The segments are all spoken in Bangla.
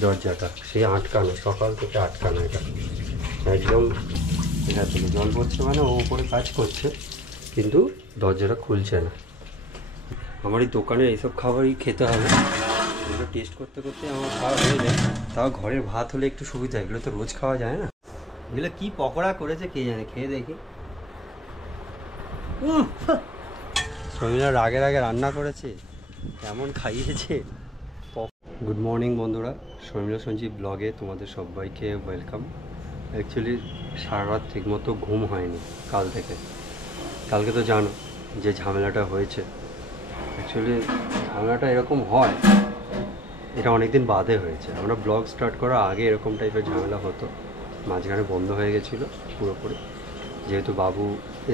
দরজাটা সেই আটকানো, সকাল থেকে আটকানো। এটা একদম এটা থেকে জল পড়ছে, মানে ও উপরে কাজ করছে কিন্তু দরজাটা খুলছে না। আমার এই দোকানে এইসব খাবারই খেতে হবে, এগুলো টেস্ট করতে করতে আমার খাওয়া হয়ে যায়। তাও ঘরের ভাত হলে একটু সুবিধা, এগুলো তো রোজ খাওয়া যায় না। এগুলো কি পকোড়া করেছে কে জানে, খেয়ে দেখি। শর্মিলা রাগের আগে রান্না করেছে, এমন খাইয়েছে। গুড মর্নিং বন্ধুরা, শর্মিলা সঞ্জীব ব্লগে তোমাদের সবাইকে ওয়েলকাম। অ্যাকচুয়ালি সারা রাত ঠিকমতো ঘুম হয়নি কাল থেকে। কালকে তো জানো যে ঝামেলাটা হয়েছে। অ্যাকচুয়ালি ঝামেলাটা এরকম হয়, এটা অনেকদিন বাদে হয়েছে। আমরা ব্লগ স্টার্ট করার আগে এরকম টাইপের ঝামেলা হতো, মাঝখানে বন্ধ হয়ে গেছিলো পুরোপুরি, যেহেতু বাবু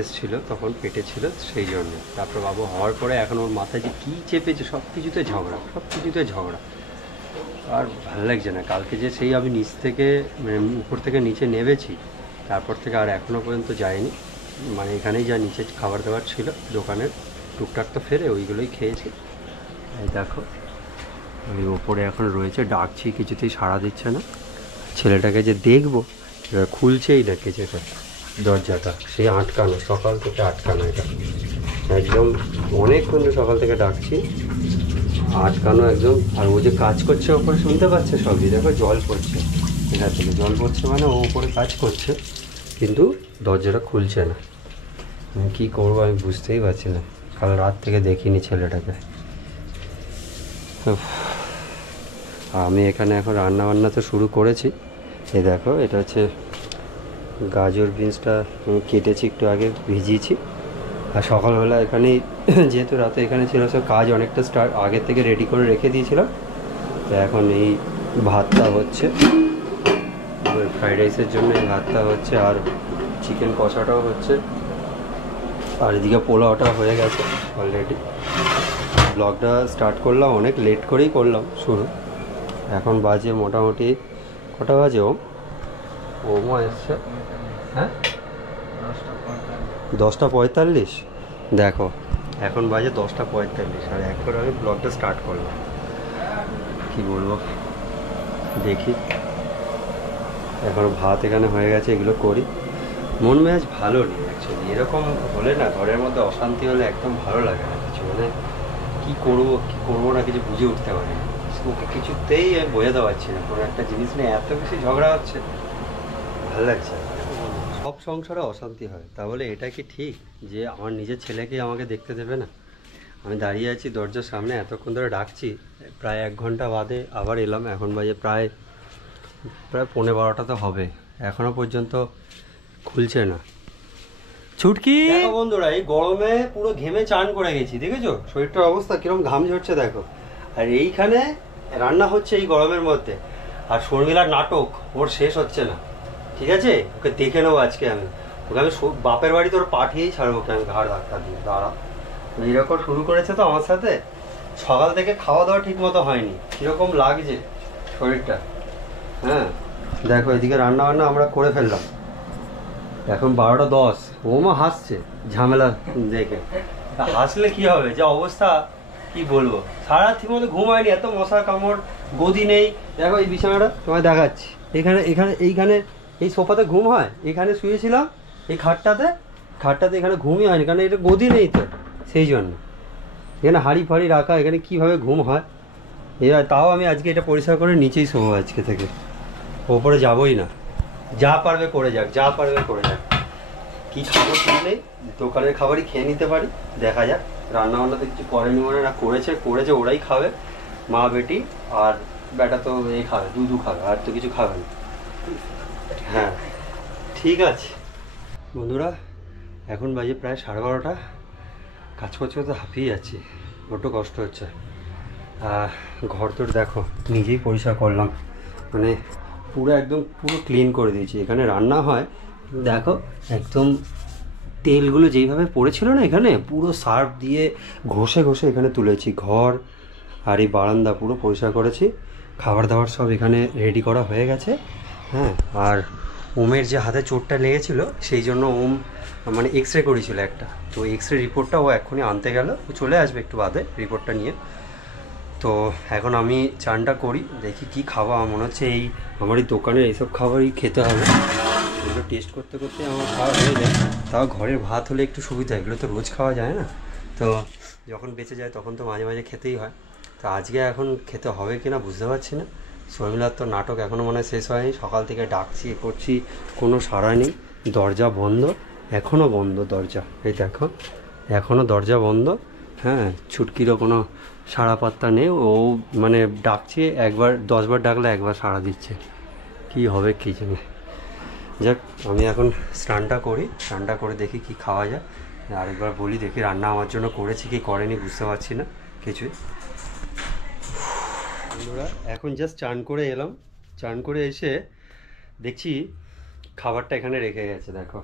এসছিল তখন পেটে ছিল সেই জন্য। তারপর বাবু হওয়ার পরে এখন ওর মাথায় যে কী চেপেছে, সব কিছুতে ঝগড়া, সব কিছুতে ঝগড়া, আর ভালো লাগছে না। কালকে যে সেই আমি নিচ থেকে মানে উপর থেকে নিচে নেমেছি, তারপর থেকে আর এখনও পর্যন্ত যাইনি। মানে এখানেই যা নিচে খাবার দাবার ছিল দোকানের টুকটাক তো ফেরে ওইগুলোই খেয়েছি। এই দেখো ওই ওপরে এখন রয়েছে, ডাকছি কিছুতেই সাড়া দিচ্ছে না। ছেলেটাকে যে দেখবো, এবার খুলছেই না কিছুটা, দরজাটা সেই আটকানো, সকাল থেকে আটকানো। এটা একদম অনেকক্ষণ সকাল থেকে ডাকছি, আটকানো একদম। আর ও যে কাজ করছে ওপরে শুনতে পাচ্ছে সবই, দেখো জল পড়ছে, এখান থেকে জল পড়ছে, মানে ও উপরে কাজ করছে কিন্তু দরজাটা খুলছে না। আমি কী করবো আমি বুঝতেই পারছি না, কাল রাত থেকে দেখিনি ছেলেটাকে। আমি এখানে এখন রান্নাবান্না তো শুরু করেছি। এই দেখো এটা হচ্ছে গাজর বিনসটা কেটেছি, একটু আগে ভিজিয়েছি। আর সকালবেলা এখানেই যেহেতু রাতে এখানে ছিল, সব কাজ অনেকটা আগের থেকে রেডি করে রেখে দিয়েছিলাম। তো এখন এই ভাতটা হচ্ছে, ফ্রাইড রাইসের জন্য এই ভাতটা হচ্ছে, আর চিকেন কষাটাও হচ্ছে, আর এদিকে পোলাওটা হয়ে গেছে অলরেডি। ব্লগটা স্টার্ট করলাম অনেক লেট করেই করলাম শুরু। এখন বাজে মোটামুটি কটা বাজে, ওমা এসছে, হ্যাঁ 10:45। দেখো এখন বাজে 10:45, আর এখন আমি ব্লগটা স্টার্ট করলাম। কি বলবো দেখি, এখন ভাত এখানে হয়ে গেছে, এগুলো করি। মন মেজাজ ভালো নেই অ্যাকচুয়ালি, এরকম হলে না ঘরের মধ্যে অশান্তি হলে একদম ভালো লাগে না কিছু, মানে কী করবো না কিছু বুঝে উঠতে পারি না। ওকে কিছুতেই আমি বোঝাতে পারছি না, কোনো একটা জিনিস নিয়ে এত বেশি ঝগড়া হচ্ছে, ভালো লাগছে। সব সংসারে অশান্তি হয়, তাহলে এটা কি ঠিক যে আমার নিজের ছেলেকে আমাকে দেখতে দেবে না? আমি দাঁড়িয়ে আছি দরজার সামনে, এতক্ষণ ধরে ডাকছি, প্রায় 1 ঘন্টা বাদে আবার এলাম। এখন বাজে প্রায় 11:15 তো হবে, এখনও পর্যন্ত খুলছে না। ছুটকি বন্ধুরা, এই গরমে পুরো ঘেমে চান করে গেছি, দেখেছো শরীরটার অবস্থা কিরকম, ঘাম ঝরছে দেখো। আর এইখানে রান্না হচ্ছে এই গরমের মধ্যে, আর শর্মিলার নাটক ওর শেষ হচ্ছে না। ঠিক আছে, ওকে দেখে নেবো আজকে আমি, ওকে আমি বাপের বাড়ি তোর পাঠিয়েই ছাড়বো, ওকে আমি ঘাড় ধাক্কা দিয়ে। দাঁড়া, এইরকম শুরু করেছে তো আমার সাথে, সকাল থেকে খাওয়া দাওয়া ঠিক মতো হয়নি, কীরকম লাগছে শরীরটা। হ্যাঁ দেখো এদিকে রান্না বান্না আমরা করে ফেললাম, এখন 12:10। ওমা হাসছে ঝামেলা দেখে, হাসলে কি হবে, যে অবস্থা কি বলবো। সারা ঠিক মতো ঘুম হয়নি, এত মশা কামড়, গদি নেই। দেখো এই বিছানাটা তোমায় দেখাচ্ছি, এইখানে এই সোফাতে ঘুম হয়, এখানে শুয়েছিলাম এই খাটটাতে এখানে ঘুমই হয়নি, কারণ এটা গদি নেই তো, সেই জন্য এখানে হাঁড়ি ফাড়ি রাখা, এখানে কীভাবে ঘুম হয়। এবার তাও আমি আজকে এটা পরিষ্কার করে নিচেই শোবো আজকে থেকে, ওপরে যাবোই না। যা পারবে করে যাক, যা পারবে করে যাক। কী খাবো ঠিক নেই, দোকানের খাবারই খেয়ে নিতে পারি, দেখা যাক। রান্নাবান্না তো কিছু করেনি, মানে না করেছে ওরাই খাবে, মা বেটি, আর বেটা তো এই খাবে, দুধু খাবে, আর তো কিছু খাবে না। হ্যাঁ ঠিক আছে বন্ধুরা, এখন বাজে প্রায় 12:30, কাজ করতে করতে হাঁপিয়ে যাচ্ছি, বড্ড কষ্ট হচ্ছে। ঘর তোর দেখো নিজেই পরিষ্কার করলাম, মানে পুরো ক্লিন করে দিয়েছি। এখানে রান্না হয় দেখো, একদম তেলগুলো যেইভাবে পড়েছিল না, এখানে পুরো সার্ফ দিয়ে ঘষে এখানে তুলেছি। ঘর আর এই বারান্দা পুরো পরিষ্কার করেছি, খাবার দাবার সব এখানে রেডি করা হয়ে গেছে। হ্যাঁ, আর ওমের যে হাতে চোটটা লেগেছিলো সেই জন্য ওম মানে এক্স-রে করেছিল একটা, তো এক্স-রে রিপোর্টটা ও এক্ষুনি আনতে গেল, ও চলে আসবে একটু বাদে রিপোর্টটা নিয়ে। তো এখন আমি চানটা করি, দেখি কি খাওয়া। আমার মনে হচ্ছে আমার এই দোকানের এইসব খাবারই খেতে হবে। এগুলো টেস্ট করতে করতে আমার খাওয়া হয়ে যায়। তাও ঘরের ভাত হলে একটু সুবিধা, এগুলো তো রোজ খাওয়া যায় না, তো যখন বেঁচে যায় তখন তো মাঝে মাঝে খেতেই হয়। তো আজকে এখন খেতে হবে কি না বুঝতে পারছি না। শর্মিলার তো নাটক এখনও মনে হয় শেষ হয়নি, সকাল থেকে ডাকছি করছি, কোনো সাড়া নেই। দরজা বন্ধ, এখনও বন্ধ দরজা, এই দেখো এখনও দরজা বন্ধ। হ্যাঁ, ছুটকিরও কোনো সাড়া পাত্তা নেই। ও মানে ডাকছে, একবার 10 বার ডাকলে একবার সাড়া দিচ্ছে। কি হবে কী জানি। যাক, আমি এখন স্নানটা করি, স্নানটা করে দেখি কি খাওয়া যায়। আরেকবার বলি, দেখি রান্না আমার জন্য করেছি কি করেনি বুঝতে পারছি না কিছুই। বন্ধুরা এখন জাস্ট চান করে এলাম, চান করে এসে দেখছি খাবারটা এখানে রেখে গেছে। দেখো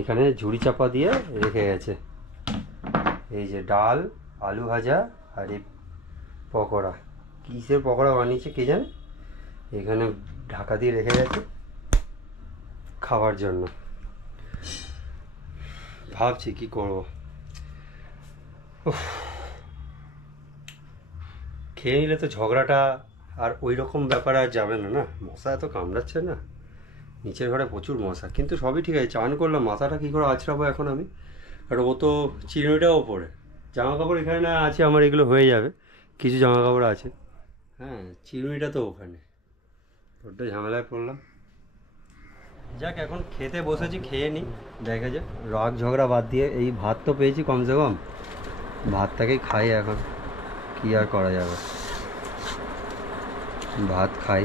এখানে ঝুড়ি চাপা দিয়ে রেখে গেছে। এই যে ডাল, আলু ভাজা আর এই পকোড়া, কিসের পকোড়া বানিয়েছে কে জানে, এখানে ঢাকা দিয়ে রেখে গেছে খাওয়ার জন্য। ভাবছি কি করব। খেয়ে নিলে তো ঝগড়াটা আর ওই রকম ব্যাপার আর যাবে না। না, মশা এত কামড়াচ্ছে না, নিচের ঘরে প্রচুর মশা। কিন্তু সবই ঠিক আছে, চান করলাম, মাথাটা কী করে আছড়াবো এখন আমি। আর ও তো চিরুনিটাও ওপরে, জামা কাপড় এখানে না আছে আমার, এগুলো হয়ে যাবে, কিছু জামা কাপড় আছে। হ্যাঁ, চিরুনিটা তো ওখানে, বড্ড ঝামেলায় পড়লাম। যাক, এখন খেতে বসেছি, খেয়ে নিই, দেখা যাক। রাগ ঝগড়া বাদ দিয়ে এই ভাত তো পেয়েছি কমসে কম, ভাতটাকেই খাই এখন, কি আর করা যাবে, ভাত খাই।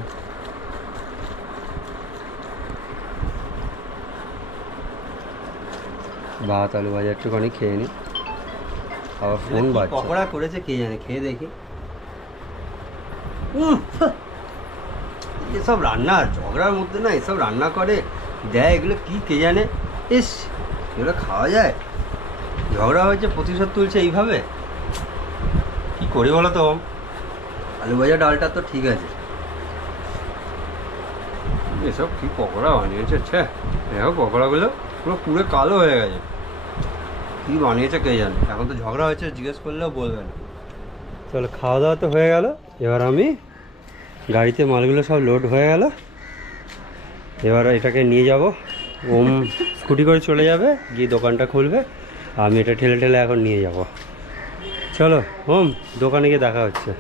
ভাত আলু ভাজা একটুখানি খেয়ে নিই, আবার ফোন বাজছে। পকোড়া করেছে কে জানে, খেয়ে দেখি। এসব রান্না ঝগড়ার মধ্যে না এসব রান্না করে দেয়, এগুলো কি কে জানে। ইস, এগুলো খাওয়া যায়? ঝগড়া হয়েছে প্রতিশোধ তুলছে এইভাবে, কি করি বলো তো। আলু ভাজা ডালটা তো ঠিক আছে, এসব কি পকোড়া বানিয়েছে। আচ্ছা, দেখো পকোড়াগুলো পুরো পুরো কালো হয়ে গেছে, কি বানিয়েছে কে জানে। এখন তো ঝগড়া হয়েছে, জিজ্ঞেস করলেও বলবে না। চলো, খাওয়া দাওয়া তো হয়ে গেল, এবার আমি গাড়িতে মালগুলো সব লোড হয়ে গেল, এবার এটাকে নিয়ে যাব। ওম স্কুটি করে চলে যাবে, গিয়ে দোকানটা খুলবে, আমি এটা ঠেলে ঠেলে এখন নিয়ে যাব। চলো ওম, দোকানে গিয়ে দেখা হচ্ছে।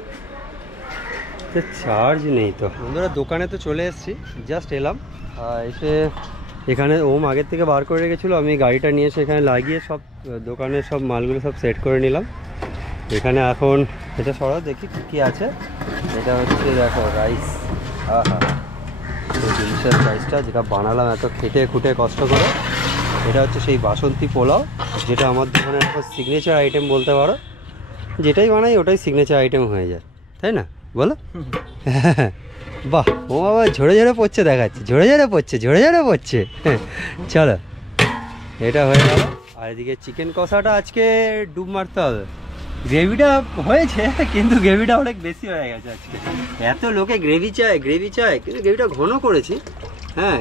চার্জ নেই তো। বন্ধুরা দোকানে তো চলে এসেছি, জাস্ট এলাম, এসে এখানে ওম আগের থেকে বার করে রেখেছিলো, আমি গাড়িটা নিয়ে এসে এখানে লাগিয়ে সব দোকানের সব মালগুলো সব সেট করে নিলাম। এখানে এখন এটা সরাও দেখি কী কী আছে। এটা হচ্ছে দেখো রাইস, হ্যাঁ হ্যাঁ, সেই জিনিসের রাইসটা যেটা বানালাম এত খেটে খুঁটে কষ্ট করে। এটা হচ্ছে সেই বাসন্তী পোলাও, যেটা আমার দোকানের এখন সিগনেচার আইটেম বলতে পারো। যেটাই বানাই ওটাই সিগনেচার আইটেম হয়ে যায়, তাই না বলো? বাহ, ও বাবা ঝরে ঝরে পড়ছে দেখাচ্ছে, ঝরে ঝরে পড়ছে, ঝরে ঝরে পড়ছে। চলো, এটা হয়ে গেল। আর এদিকে চিকেন কষাটা আজকে ডুব মারতে হবে। গ্রেভিটা হয়েছে কিন্তু গ্রেভিটা অনেক বেশি হয়ে গেছে আজকে। এত লোকে গ্রেভি চায় গ্রেভি চায়, কিন্তু গ্রেভিটা ঘন করেছি। হ্যাঁ,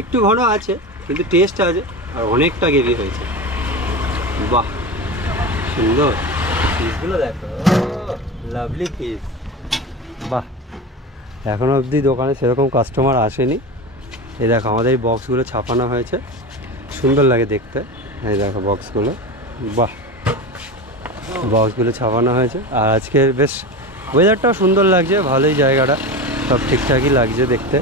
একটু ঘন আছে কিন্তু টেস্ট আছে, আর অনেকটা গ্রেভি হয়েছে। বাহ, সুন্দর পিসগুলো দেখো, লাভলি পিস। বাহ, এখনও অবধি দোকানে সেরকম কাস্টমার আসেনি। এই দেখো আমাদের এই বক্সগুলো ছাপানো হয়েছে, সুন্দর লাগে দেখতে। এই দেখো বক্সগুলো, বাহ, বক্সগুলো ছাপানো হয়েছে। আর আজকের বেশ ওয়েদারটাও সুন্দর লাগছে, ভালোই জায়গাটা, সব ঠিকঠাকই লাগছে দেখতে।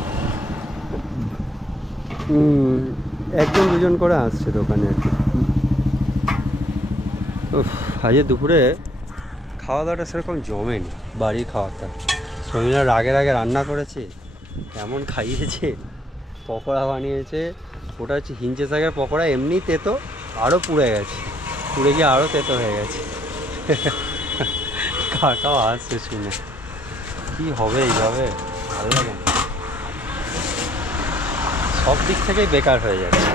একজন দুজন করে আসছে দোকানে আর কি। আজকে দুপুরে খাওয়া দাওয়াটা সেরকম জমেনি, বাড়ির খাওয়াটা। শর্মিলা রাগে রাগে রান্না করেছে, এমন খাইয়েছে, পকোড়া বানিয়েছে। ওটা হচ্ছে হিঞ্চে শাকের পকোড়া, এমনি তেতো, আরও পুড়ে গেছে, পুড়ে গিয়ে আরও তেতো হয়ে গেছে। কাকাও আসছে শুনে, কি হবে এইভাবে, ভালো লাগে না, সব দিক থেকেই বেকার হয়ে যাচ্ছে।